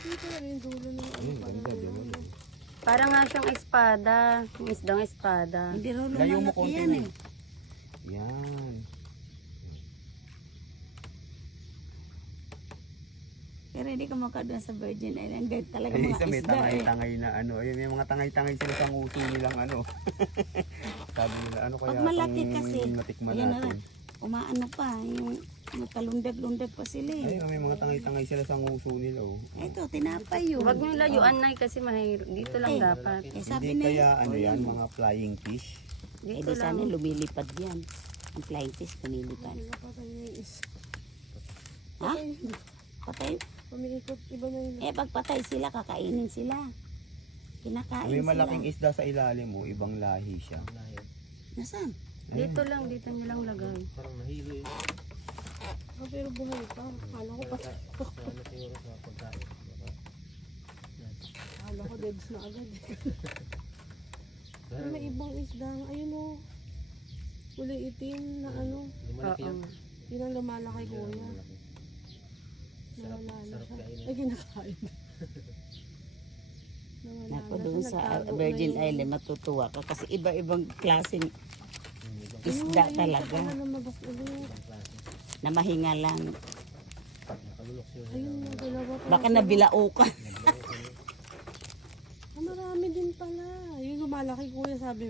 Dito na rin yung dulo ng ano. Ganda, di ba? Parang nga siyang espada. Yung isdang espada. Hindi rin Layo mo lumalaki konti yan na eh. Yan. Pero hindi ka makadoon sa Virgin Island. Gaya talaga Ay, mga isa may isda eh. tangay-tangay na ano. Ayun, may mga tangay-tangay sila sa nguso nilang ano. Sabi nila, ano kaya Pag malaki itong kasi, natikman ayan natin? na, umaano pa, yung makalundag-lundag pa sila eh. Ayun, may mga tangay-tangay sila sa nguso nila. Oh. Ito, tinapay yun. Huwag nyo layuan na kasi mahirap. Dito lang Eh, dapat. Eh, sabi Hindi na kaya yun, ano yan, mga flying fish. eh Dito di sana lang. lumilipad yan. Ang flying fish, lumilipad. Napatay na yung isa. Ha? Patay? Pamilikot, iba na yung... Eh, pag patay sila, kakainin sila. Kinakain May sila. malaking isda sa ilalim mo, ibang lahi siya. Nasaan? Dito lang. Dito nyo lang lagay. Pero buhay pa. Kala ko patay. Kala ko deads na agad. Pero may ibang isda. Ayun o. Kulay itim na ano. Oo. Yun ang lumalaki kuya. Nawala na siya. Ay, kinakain. Nawala Naku, na doon siya. sa Nagtago na Virgin yun. Island, matutuwa ka kasi iba-ibang klaseng Ayun, isda ayun, talaga saka na lumabas ulit. na mahinga lang. Ayun, yung dalawa pa. Baka nabilaukan. Ah, marami din pala. Yung lumalaki kuya sabi mo.